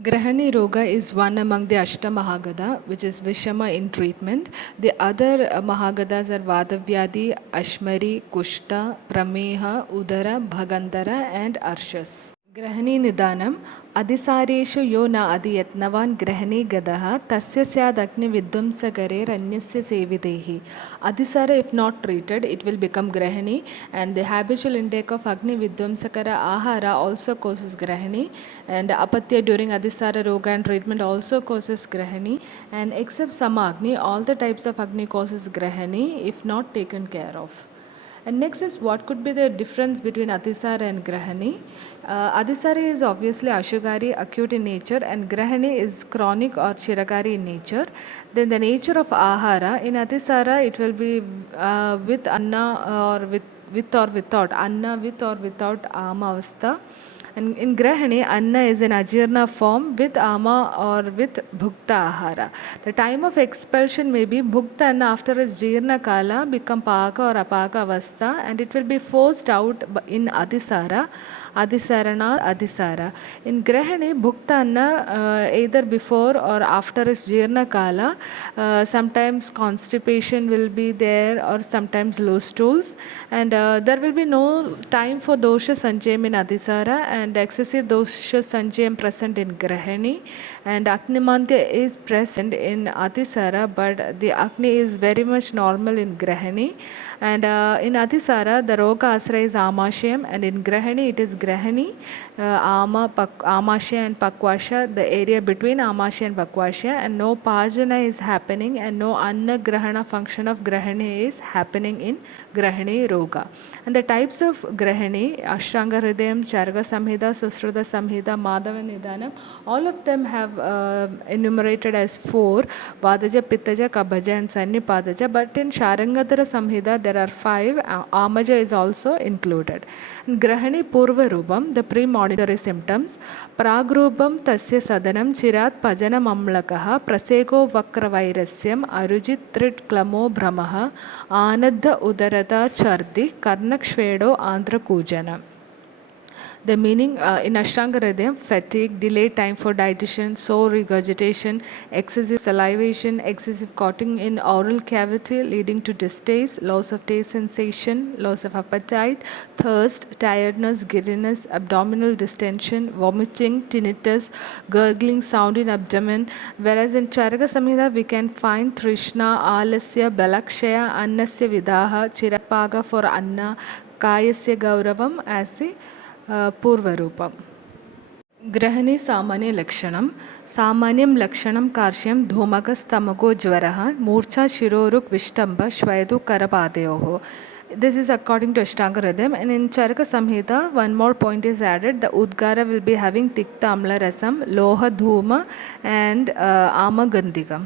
Grahani Roga is one among the Ashta Mahagada, which is Vishama in treatment. The other Mahagadas are Vadavyadi, Ashmari, Kushta, Prameha, Udara, Bhagandara, and Arshas. Grahani Nidanam Adisareshu yo na adiyatnavan grahani gadaha tasya syad agni vidvamsakare ranyasya sevidehi. Adisara, if not treated, it will become grahani, and the habitual intake of agni vidvamsakara ahara also causes grahani, and apatya during adisara roga and treatment also causes grahani, and except sama agni, all the types of agni causes grahani if not taken care of. And next is what could be the difference between Atisara and Grahani. Adisara is obviously Ashugari, acute in nature, and Grahani is chronic or Chiragari in nature. Then the nature of Ahara, in Atisara it will be with Anna or with or without, Anna with or without Amavastha. And in Grahani, Anna is an ajirna form with Ama or with Bhukta Ahara. The time of expulsion may be Bhukta Anna after its Jirna Kala become Paka or Apaka Avastha, and it will be forced out in Adisara, Adisarana, Adisara. In Grahani, Bhukta Anna either before or after its Jirna Kala, sometimes constipation will be there or sometimes low stools, and there will be no time for dosha sanchayam in Adisara, and excessive dosha sanchayam present in Grahani, and Agnimantya is present in Adisara, but the Agni is very much normal in Grahani, and in Adisara the Roga Asra is Amashayam, and in Grahani it is Grahani, Amashya and Pakwasha, the area between Amashya and Pakwasha, and no Pajana is happening, and no Anna Grahana function of Grahani is happening in Grahani Roga. And the types of Grahani, Ashtanga Hridayam, Charaka Samhita, Susruta Samhita, Madhava Nidanam, all of them have enumerated as 4, Vadaja, Pittaja, Kabhaja and Sannipadaja, but in Sharangatara Samhita there are 5, Amaja is also included. In Grahani Purva Rupam, the premonitory symptoms, Pragrupam Tasya Sadanam Chirat Pajana Mamlakaha, Praseko Vakravairasyam, Arujit Trit Klamo Brahmaha, Anadha Udarata Chardi, Karnakshvedo Andhra Kujana. The meaning in Ashtanga Hridayam, fatigue, delayed time for digestion, sore regurgitation, excessive salivation, excessive cutting in oral cavity leading to distaste, loss of taste sensation, loss of appetite, thirst, tiredness, giddiness, abdominal distension, vomiting, tinnitus, gurgling sound in abdomen. Whereas in Charaka Samhita we can find Trishna, Alasya, Balakshaya, Annasya Vidaha, Chirapaga for Anna, Kayasya Gauravam as the पूर्वरूपम्. ग्रहणे सामान्य लक्षणं सामान्यं लक्षणं कार्श्यं धूमकस्तमको ज्वरः मूर्छा शिरोरुक् विष्टम्भ श्वयदु करपादयोः. This is according to Ashtanga Hridayam, and in Charaka Samhita one more point is added. The Udgara will be having Tikta Amla Rasam, Loha Dhuma and Amagandhikam.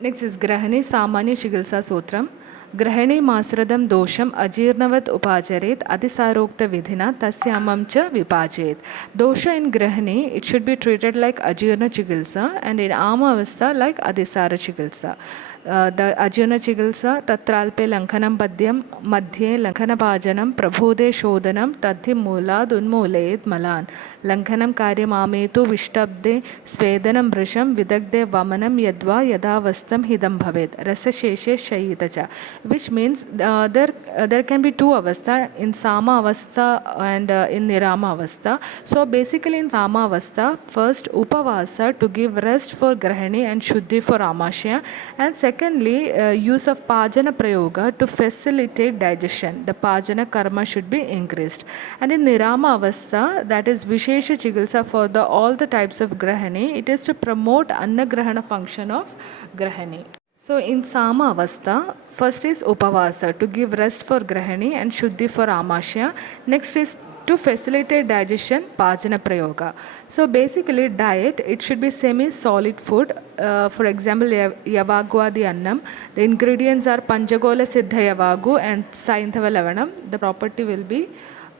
Next is Grahani Samanya Chikitsa Sutram. Grahani Masradam Dosham Ajirnavat Upacharet Adisarokta Vidhina Tasyamam Cha Vipachet. Dosha in Grahani, it should be treated like Ajirna Chikitsa, and in Amavastha like Adisara Chikitsa. The Ajirna Chikitsa Tatralpe Lankhanam Padyam Madhye Lankhanapajanam Prabhode Shodhanam Tadhi Mulad Unmulayet Malan Lankhanam Karyam Ametu Vishtabde Svedanam Brisham Vidagde Vamanam Yadva Yadavastam Hidam Bhavet Rasa Sheshe Shayitacha, which means there can be 2 avastha, in Sama avastha and in Nirama avastha. So basically in Sama avastha, first Upavasa to give rest for Grahani and Shuddhi for Amashya, and secondly use of Pajana Prayoga to facilitate digestion. The Pajana karma should be increased. And in Nirama avastha, that is Vishesha Chikitsa for all the types of Grahani, it is to promote Anna Grahana function of Grahani. So in Sama avastha, first is Upavasa to give rest for Grahani and Shuddhi for Amashya. Next is to facilitate digestion, Pajana Prayoga. So basically diet, it should be semi-solid food. For example, Yavagwadi Annam. The ingredients are Panchagola Siddha Yavagu and Saintava Lavanam. The property will be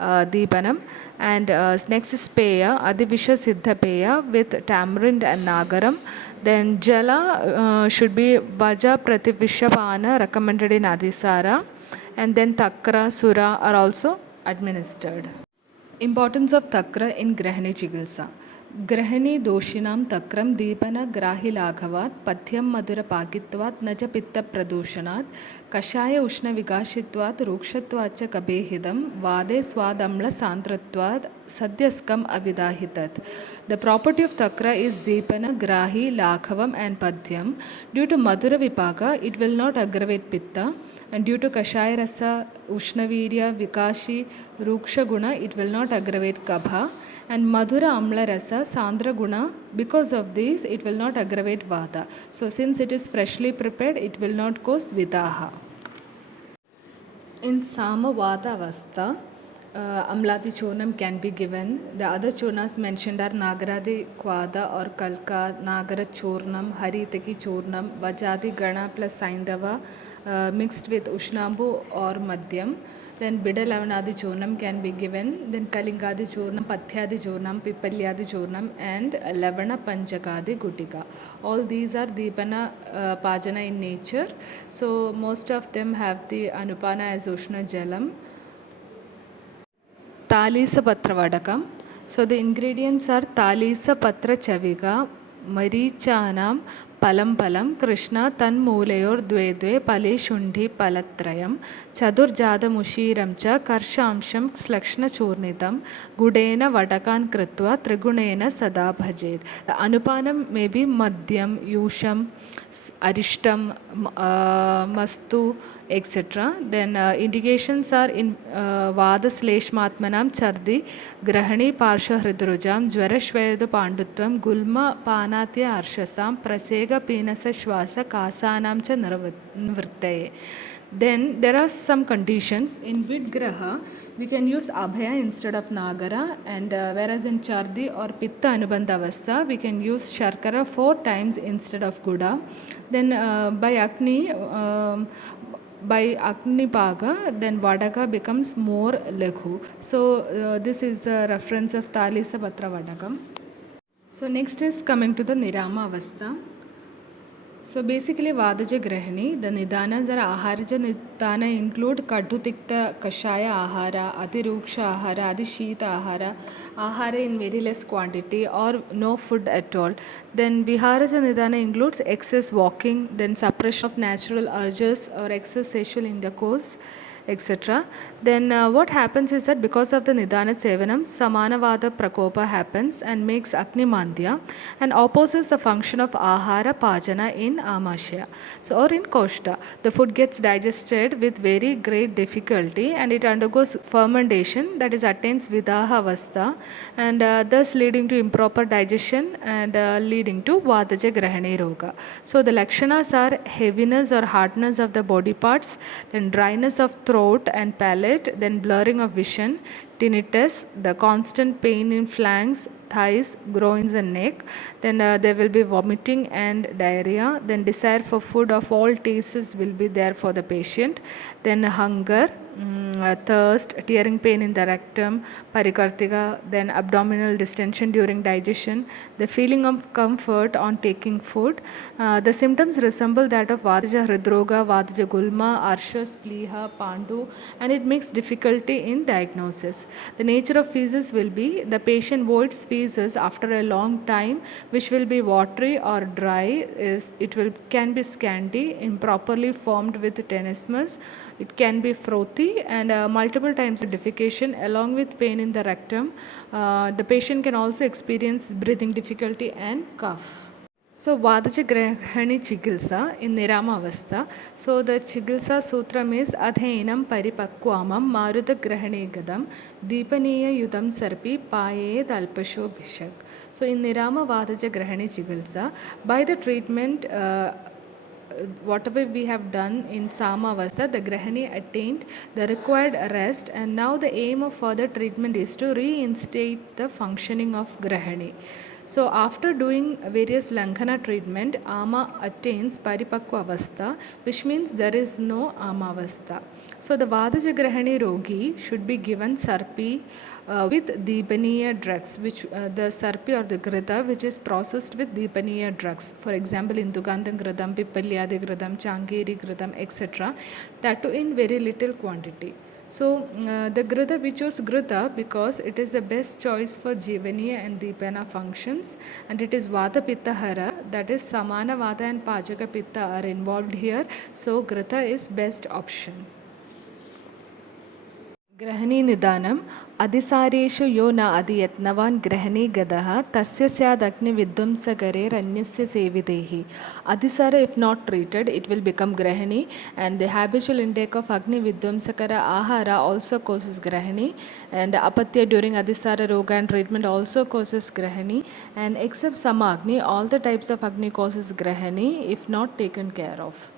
Deepanam. And next is Peya, Adivisha Siddha Peya with tamarind and nagaram. Then Jala should be Vaja Prativishapana recommended in Adisara. And then Takra, Sura are also administered. Importance of Takra in Grahani Chikitsa. ग्रहणी दोषिणां तक्रं दीपनग्राहिलाघवात् पथ्यं मधुरपाकित्वात् न च पित्तप्रदूषणात् कषाय उष्णविकाशित्वात् रूक्षत्वाच्च कबेहिदं वादे स्वादम्लसान्द्रत्वात् सद्यस्कम् अविदाहितत्. The property of takra is deepana, grahi, lakhavam and padhyam. Due to madhura vipaka, it will not aggravate pitta. And due to kashaya rasa, ushnavirya, vikashi, ruksha guna, it will not aggravate kabha. And madhura amla rasa, sandra guna, because of this, it will not aggravate vata. So since it is freshly prepared, it will not cause vidaha. In Samavata Avastha, Amlati Churnam can be given. The other churnas mentioned are Nagaradi Kwada or Kalka, Nagara Churnam, Haritaki Churnam, Vajadi Gana plus Saindava mixed with Ushnambu or Madhyam. Then Bidalavanadi Churnam can be given. Then Kalingadi Churnam, Pathyadi Churnam, Pipalyadi Churnam and Lavana Panchakadi Gutika. All these are Deepana Pajana in nature. So most of them have the Anupana as Ushna Jalam. Talisa Patra Vadakam. So the ingredients are Talisa Patra Chaviga, Marichanam, Palam Palam, Krishna Tan Mooleyor Dve Dve, Pale Shundi Palatrayam, Chadurjada Mushiramcha, Karshamsham Slakshna Churnitam, Gudena Vadakan Kritva, Trigunena Sada Bhajet. The Anupanam may be Madhyam, Yusham, Arishtam, Mastu, etc. Then indications are in Vada Sleshmatmanam Chardi, Grahani Parsha Hridrujam, Jwarashvayada Pandutvam, Gulma Panatya Arshasam, Prasega Penasa Shwasa, Kasanam Cha Nirvrittaye. Then there are some conditions. In Vidgraha, we can use Abhaya instead of Nagara, and whereas in Chardi or Pitta Anubandhavastha, we can use Sharkara 4 times instead of Guda. Then by Agni Paga, then Vadaka becomes more Laghu. So this is a reference of Talisa Patra Vadakam. So next is coming to the Nirama Avastha. So basically Vadaja Grahani, the Nidanas are Aharaja Nidana include Kadhutikta Kashaya Ahara, Atiruksha Ahara, Adishita Ahara, Ahara in very less quantity or no food at all. Then Viharaja Nidana includes excess walking, then suppression of natural urges or excess sexual intercourse, etc. Then what happens is that because of the Nidana Sevanam, Samanavada Prakopa happens and makes Agni Mandya and opposes the function of Ahara Pajana in Amashya. So or in Koshta, the food gets digested with very great difficulty and it undergoes fermentation, that is attains Vidaha Avastha, and thus leading to improper digestion and leading to Vadaja Grahani Roga. So the Lakshanas are heaviness or hardness of the body parts, then dryness of throat and palate, then blurring of vision, tinnitus, the constant pain in flanks, thighs, groins and neck. Then there will be vomiting and diarrhea. Then desire for food of all tastes will be there for the patient. Then hunger, thirst, tearing pain in the rectum, perikartika, then abdominal distension during digestion, the feeling of comfort on taking food. The symptoms resemble that of Vadaja Hridroga, Vadaja Gulma, Arsha, Spliha, Pandu, and it makes difficulty in diagnosis. The nature of feces will be the patient voids feces after a long time, which will be watery or dry. Can be scanty, improperly formed with tenesmus. It can be frothy and multiple times of defecation along with pain in the rectum. The patient can also experience breathing difficulty and cough. So Vadaja Grahani Chikitsa in Nirama Avastha. So the Chikitsa Sutram is Adhainam Paripakvamam Maruta Grahani Gadam Deepaniya Yudam Sarpi Payed Alpasho Bhishak. So in Nirama Vadaja Grahani Chikitsa, by the treatment whatever we have done in Samavasa, the Grahani attained the required rest, and now the aim of further treatment is to reinstate the functioning of Grahani. So after doing various Langhana treatment, Ama attains Paripakwa Avastha, which means there is no Amavastha. So the Vadaja Grahani Rogi should be given Sarpi with Deepaniya drugs, which the Sarpi or the Grita, which is processed with Deepaniya drugs. For example, Indugandham Gridam, Pipalyadi Gridam, Changeri Gridam, etc. That too in very little quantity. So the Grita, we chose Grita because it is the best choice for Jivaniya and Deepana functions, and it is Vata Pitta Hara, that is Samana Vata and Pachaka Pitta are involved here. So Grita is best option. Grahani Nidanam Adisareshu yo na adiyatnavan grahani gadaha tasya syadagni vidvamsagare ranyasya sevidehi. Adisara, if not treated, it will become grahani, and the habitual intake of agni vidvamsakara ahara also causes grahani, and apatya during adisara roga and treatment also causes grahani, and except samagni, all the types of agni causes grahani if not taken care of.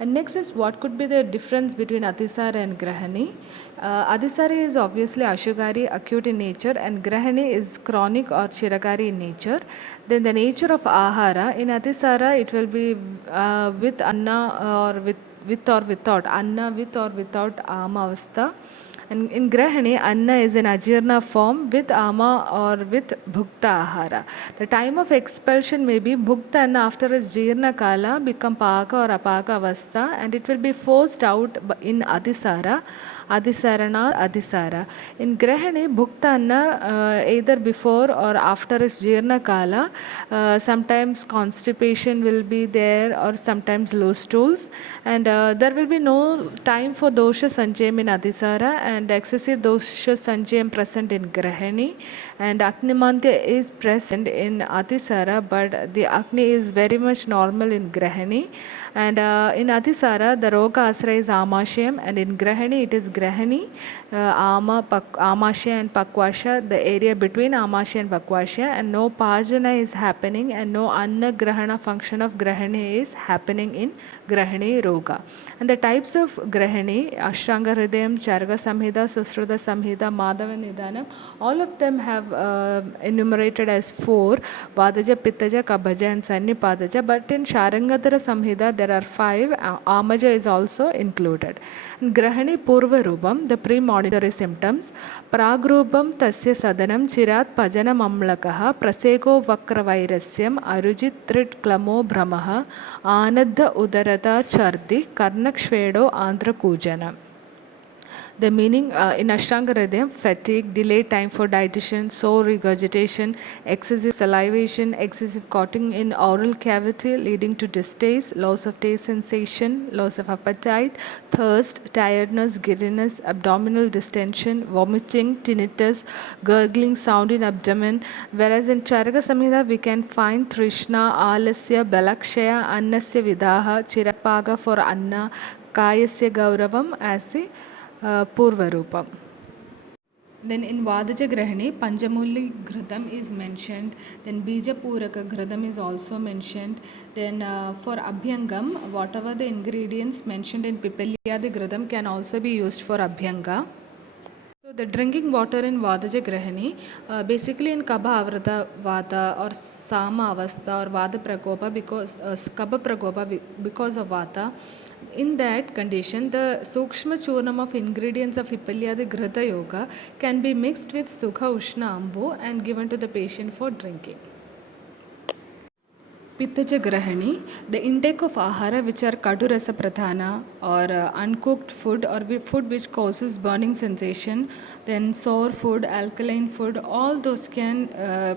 And next is what could be the difference between Atisara and Grahani. Atisara is obviously Ashugari, acute in nature, and Grahani is chronic or Chiragari in nature. Then the nature of Ahara, in Atisara it will be with Anna or with or without, Anna with or without Amavastha. And in Grahani, Anna is an ajirna form with Ama or with Bhukta Ahara. The time of expulsion may be Bhukta Anna after its Jirna Kala become Paka or Apaka Avastha, and it will be forced out in Adisara, Adisarana, Adisara. In Grahani, Bhukta Anna either before or after its Jirna Kala, sometimes constipation will be there or sometimes low stools, and there will be no time for dosha sanjayam in Adisara, and excessive dosha sanjayam present in Grahani, and Agnimantya is present in Adisara, but the Agni is very much normal in Grahani, and in Adisara the Roga Asra is Amashayam, and in Grahani it is Grahani, Amashya and Pakwasha, the area between Amashya and Pakwasha, and no Pajana is happening, and no Anna Grahana function of Grahani is happening in Grahani Roga. And the types of Grahani, Ashtanga Hridayam, Charga Samhita, Susruta Samhita, Madhava Nidanam, all of them have enumerated as 4, Vadaja, Pittaja, Kabhaja and Sannipadaja, but in Sharangadhara Samhita there are 5, Amaja is also included. In Grahani Purva Rupam, the premonitory symptoms, Pragrupam Tasya Sadanam Chirat Pajana Mamlakaha, Praseko Vakra Vairasyam, Arujit Trit Klamo Brahmaha, Anadha Udarata Chardi, Karnak Shvedo Andhra Kujana. The meaning in Ashtanga Hridayam, fatigue, delayed time for digestion, sore regurgitation, excessive salivation, excessive cutting in oral cavity leading to distaste, loss of taste sensation, loss of appetite, thirst, tiredness, giddiness, abdominal distension, vomiting, tinnitus, gurgling sound in abdomen. Whereas in Charaka Samhita we can find Trishna, Alasya, Balakshaya, Annasya Vidaha, Chirapaga for Anna, Kayasya Gauravam as the Purva Rupam. Then in Vadaja Grahani, Panjamuli Ghritam is mentioned. Then Bija Puraka Ghritam is also mentioned. Then for Abhyangam, whatever the ingredients mentioned in Pipalya, the Ghritam can also be used for Abhyanga. So the drinking water in Vadaja Grahani, basically in Kabha Avrata Vata or Sama Avastha or Vada Prakopa, because Kabha Prakopa because of Vata. In that condition, the Sukshma Churnam of ingredients of Pipalya, the Ghrita Yoga, can be mixed with Sukha Ushna Ambu and given to the patient for drinking. Pittaja Grahani, the intake of ahara which are kadurasa pradhana or uncooked food or food which causes burning sensation, then sour food, alkaline food, all those can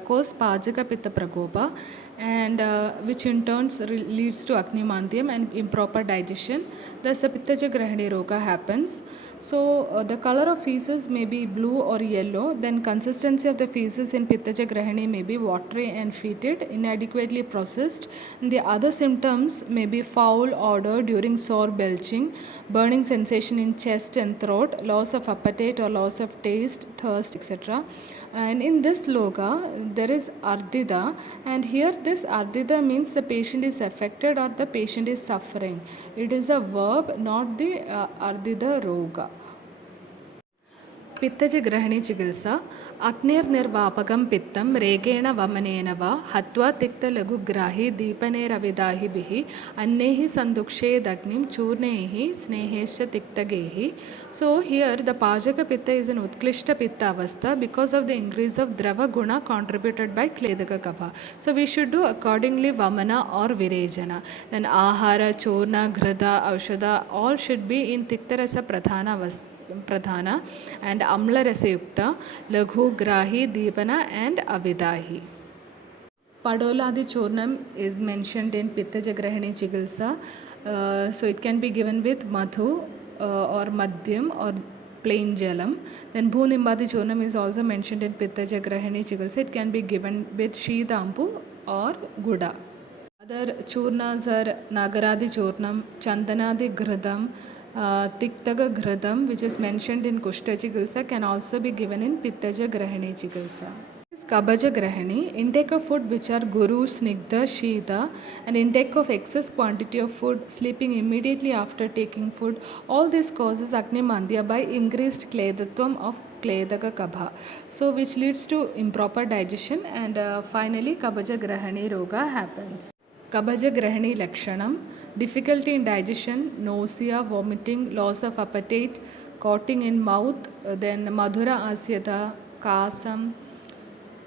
cause pajaka pitta prakopa, and which in turn leads to agnimantyam and improper digestion. Thus the Pittaja Grahani Roga happens. So the color of feces may be blue or yellow, then consistency of the feces in Pittaja Grahani may be watery and fetid, inadequately processed. And the other symptoms may be foul odor during sore belching, burning sensation in chest and throat, loss of appetite or loss of taste, thirst, etc. And in this loga, there is ardida, and here this ardida means the patient is affected or the patient is suffering. It is a verb, not the ardida roga. Pittaja Grahani Chikitsa, Aknir Nirvapakam Pittam, Regena Vamanenawa, Hatva Tikta Lagu Grahi, Deepane Ravidahi Bihi, Annehi Sandukshe Dagnim, Churnehi, Snehesha Tiktagehi. So here the Pajaka Pitta is an Utklishta Pitta Avastha because of the increase of Drava Guna contributed by Kledaka Kapha. So we should do accordingly Vamana or Virejana. Then Ahara, Churna, Ghrida, Aushada, all should be in Tiktarasa Pradhana Avastha. pradhana, and amla rasayukta, laghu, grahi, deepana, and avidahi. Padoladi Churnam is mentioned in Pittaja Grahani Chikitsa. So it can be given with madhu or madhyam or plain jalam. Then Bhunimbadi Churnam is also mentioned in Pittaja Grahani Chikitsa. It can be given with Shidampu or Guda. Other churnas are Nagaradi Churnam, Chandanadi Ghradam, Tiktaga Ghradam, which is mentioned in Kushta Chikitsa, can also be given in Pittaja Grahani Chikitsa. Kabaja Grahani, intake of food which are Guru, Snigdha, Shita, and intake of excess quantity of food, sleeping immediately after taking food, all this causes Agni Mandya by increased Kledatvam of Kledaka Kabha, so which leads to improper digestion, and finally Kabaja Grahani Roga happens. Kabaja Grahani Lakshanam, difficulty in digestion, nausea, vomiting, loss of appetite, clotting in mouth, then Madhura Asyata, Kasam,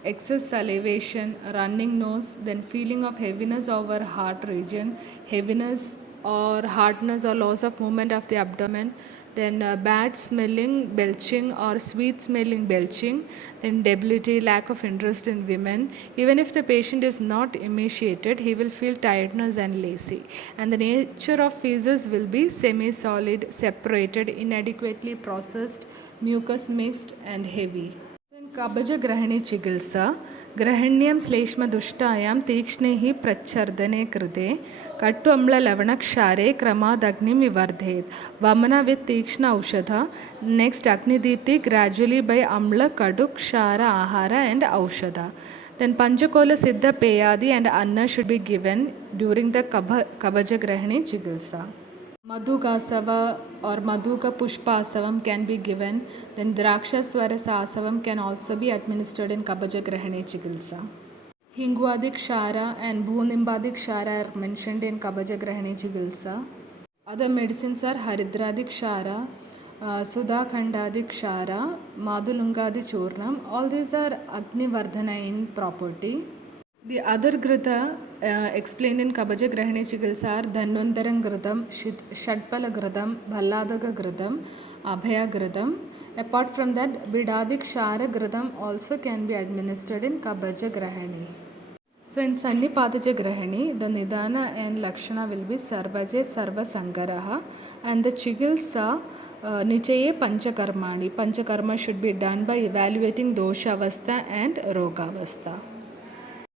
excess salivation, running nose, then feeling of heaviness over heart region, heaviness or hardness or loss of movement of the abdomen, then bad smelling, belching or sweet smelling belching, then debility, lack of interest in women. Even if the patient is not emaciated, he will feel tiredness and lazy. And the nature of feces will be semi-solid, separated, inadequately processed, mucus mixed and heavy. Kabaja Grahani Chikitsa, Grahanyam Sleshma Dushtayam Tikshnehi Prachardane Krite, Kattu Amla Lavanakshare, Kramadagnim Vivardhet, Vamana with Tikshna Aushadha, next Agni Dipti gradually by Amla Kaduk, Shara, Ahara and Aushadha. Then Panchakola Siddha Peyadi and Anna should be given during the Kabaja Grahani Chikitsa. Madhugasava or Madhuka Pushpa Asavam can be given. Then Draksha Swarasa Asavam can also be administered in Kabaja Grahani Chikitsa. Hingwadik Shara and Bhunimbadik Shara are mentioned in Kabaja Grahani Chikitsa. Other medicines are Haridradik Shara, Sudakhandadik Shara, Madhulungadi Churnam. All these are Agni Vardhana in property. The other Grita explained in Kabaja Grahani Chikitsa are Dhanvantaram Gritam, Shadpala Gritam, Bhalladaga Gritam, Abhaya Gritam. Apart from that, Bidadik Shara Gritam also can be administered in Kabaja Grahani. So in Sannipadaja Grahani, the Nidana and Lakshana will be Sarvaje Sarva Sangaraha, and the Chikitsa Nichaye Panchakarmani. Panchakarma should be done by evaluating Dosha Avastha and Roga Avastha.